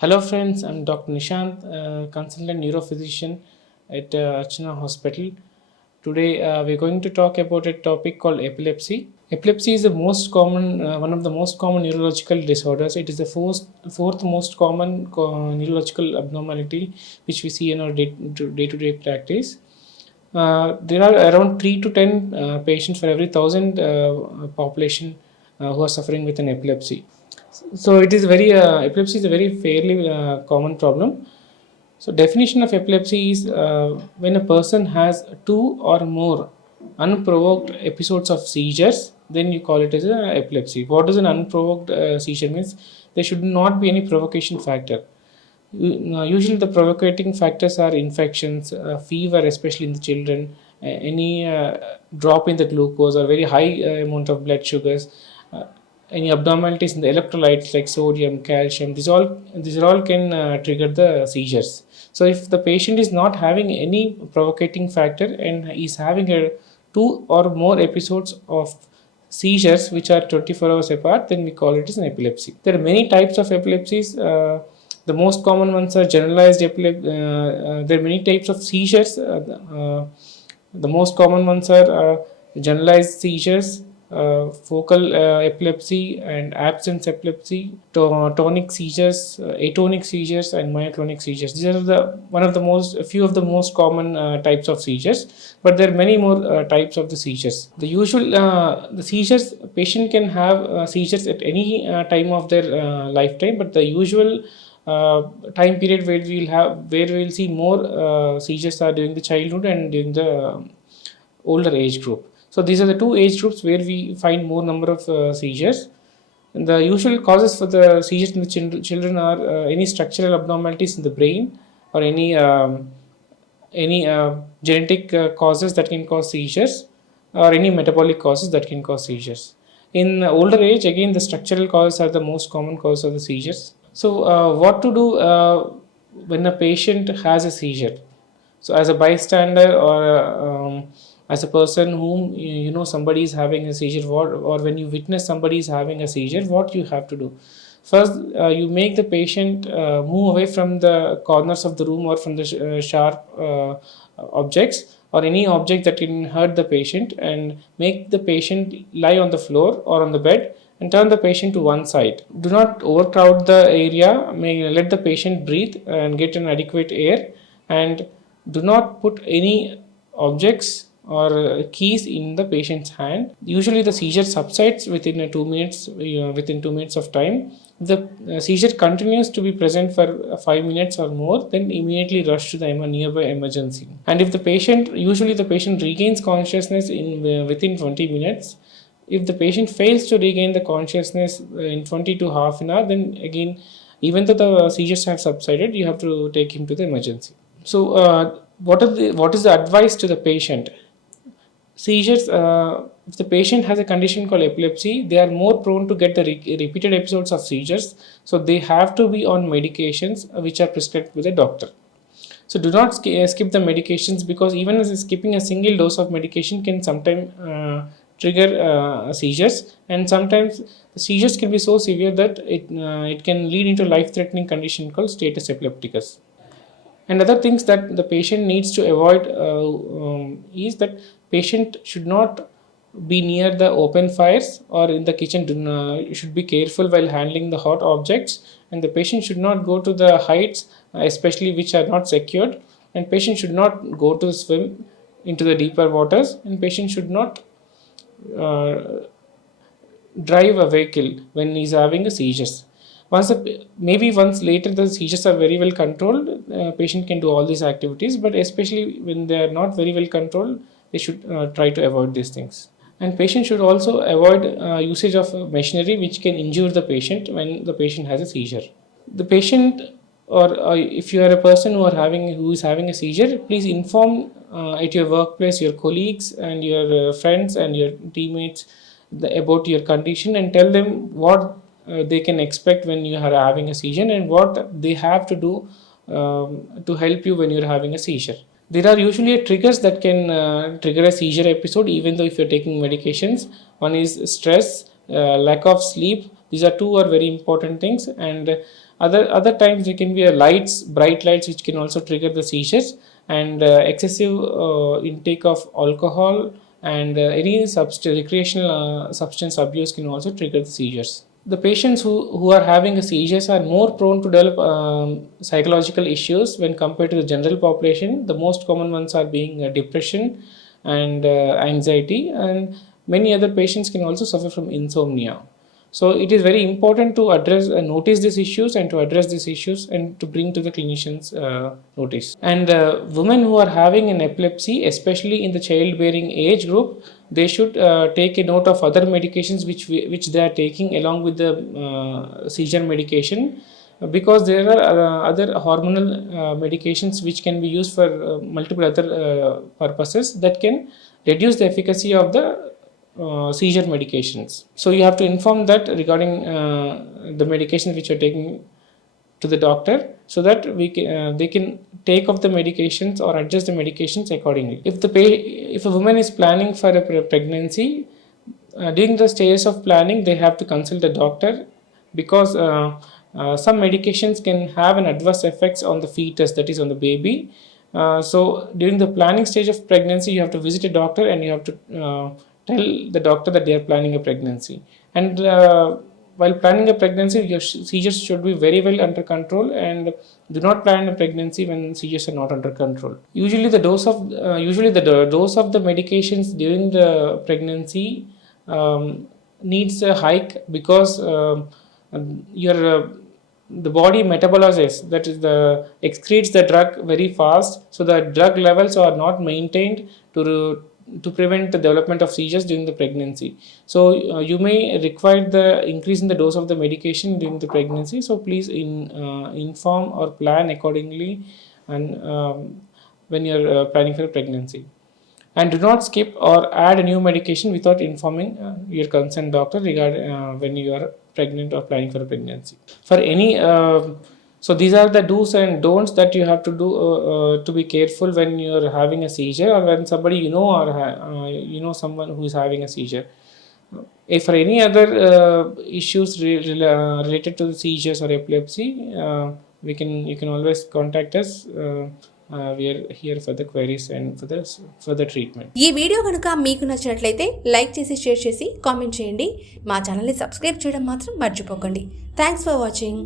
Hello friends, I'm Dr. Nishant, consultant neurophysician at Archana Hospital. Today we're going to talk about a topic called epilepsy. Epilepsy is the most common, one of the most common neurological disorders. It is the fourth most common neurological abnormality which we see in our day-to-day practice. There are around 3 to 10 patients for every 1,000 population who are suffering with an epilepsy. So it is very epilepsy is a very fairly common problem. So definition of epilepsy is when a person has two or more unprovoked episodes of seizures, then you call it as an epilepsy. What does an unprovoked seizure means? There should not be any provocation factor. Usually the provocating factors are infections, fever, especially in the children, any drop in the glucose or very high amount of blood sugars, uh, any abnormalities in the electrolytes like sodium, calcium. These all can trigger the seizures. So if the patient is not having any provocating factor and is having a two or more episodes of seizures which are 24 hours apart, then we call it as an epilepsy. There are many types of epilepsies. The most common ones are generalized epilepsy. There are many types of seizures. The most common ones are generalized seizures, focal epilepsy, and absence epilepsy, tonic seizures, atonic seizures, and myoclonic seizures. These are a few of the most common types of seizures. But there are many more types of the seizures. The seizures, patient can have seizures at any time of their lifetime, but the usual uh, time period where we'll see more seizures are during the childhood and during the older age group. So these are the two age groups where we find more number of seizures. And the usual causes for the seizures in the children are any structural abnormalities in the brain or any genetic causes that can cause seizures or any metabolic causes that can cause seizures. In older age, again, the structural causes are the most common cause of the seizures. So, what to do when a patient has a seizure? So, as a bystander or as a person whom you know somebody is having a seizure, or when you witness somebody is having a seizure, what you have to do? First, you make the patient move away from the corners of the room or from the sharp objects or any object that can hurt the patient, and make the patient lie on the floor or on the bed and turn the patient to one side. Do not overcrowd the area. Let the patient breathe and get an adequate air, and do not put any objects or keys in the patient's hand. Usually, the seizure subsides within 2 minutes. Within 2 minutes of time, if the seizure continues to be present for 5 minutes or more, then immediately rush to the nearby emergency. And if usually the patient regains consciousness in within 20 minutes. If the patient fails to regain the consciousness in 20 to half an hour, then again, even though the seizures have subsided, you have to take him to the emergency. So, what is the advice to the patient? Seizures, if the patient has a condition called epilepsy, they are more prone to get the repeated episodes of seizures. So, they have to be on medications which are prescribed by the doctor. So, do not skip the medications, because even as skipping a single dose of medication can sometimes trigger seizures, and sometimes the seizures can be so severe that it can lead into life-threatening condition called status epilepticus. And other things that the patient needs to avoid is that patient should not be near the open fires or in the kitchen. You should be careful while handling the hot objects, and the patient should not go to the heights, especially which are not secured. And patient should not go to swim into the deeper waters, and patient should not uh, drive a vehicle when he's having a seizures. Once later the seizures are very well controlled, patient can do all these activities. But especially when they are not very well controlled, they should try to avoid these things. And patient should also avoid usage of machinery which can injure the patient when the patient has a seizure. The patient, or if you are a person who is having a seizure, please inform at your workplace your colleagues and your friends and your teammates about your condition, and tell them what they can expect when you are having a seizure and what they have to do to help you when you're having a seizure. There are usually triggers that can trigger a seizure episode even though if you're taking medications. One is stress, lack of sleep. These are two are very important things. And Other times there can be a bright lights which can also trigger the seizures, and excessive intake of alcohol and any recreational substance abuse can also trigger the seizures. The patients who are having a seizures are more prone to develop psychological issues when compared to the general population. The most common ones are being depression and anxiety, and many other patients can also suffer from insomnia. So it is very important to address notice these issues and to address these issues and to bring to the clinicians notice. And women who are having an epilepsy, especially in the childbearing age group, they should take a note of other medications which they are taking along with the seizure medication, because there are other hormonal medications which can be used for multiple other purposes that can reduce the efficacy of the seizure medications. So you have to inform that regarding the medications which you are taking to the doctor, so that they can take off the medications or adjust the medications accordingly. If a woman is planning for a pregnancy, during the stages of planning they have to consult the doctor, because some medications can have an adverse effects on the fetus, that is on the baby. So during the planning stage of pregnancy you have to visit a doctor and you have to tell the doctor that they are planning a pregnancy. And while planning a pregnancy, your seizures should be very well under control, and do not plan a pregnancy when seizures are not under control. Usually the dose of the medications during the pregnancy needs a hike, because the body metabolizes, that is excretes the drug very fast, so the drug levels are not maintained to prevent the development of seizures during the pregnancy. So you may require the increase in the dose of the medication during the pregnancy. So please inform or plan accordingly, and when you are planning for a pregnancy. And do not skip or add a new medication without informing your concerned doctor regarding when you are pregnant or planning for a pregnancy. For any so these are the do's and don'ts that you have to do to be careful when you are having a seizure, or when somebody or someone who is having a seizure. If for any other issues related to the seizures or epilepsy, you can always contact us. We are here for the queries and for the treatment. ఈ video కనుక మీకు నచ్చినట్లయితే like చేసి, share చేసి, comment చేయండి. మా ఛానల్ని subscribe చేయడం మాత్రం మర్చిపోకండి. Thanks for watching.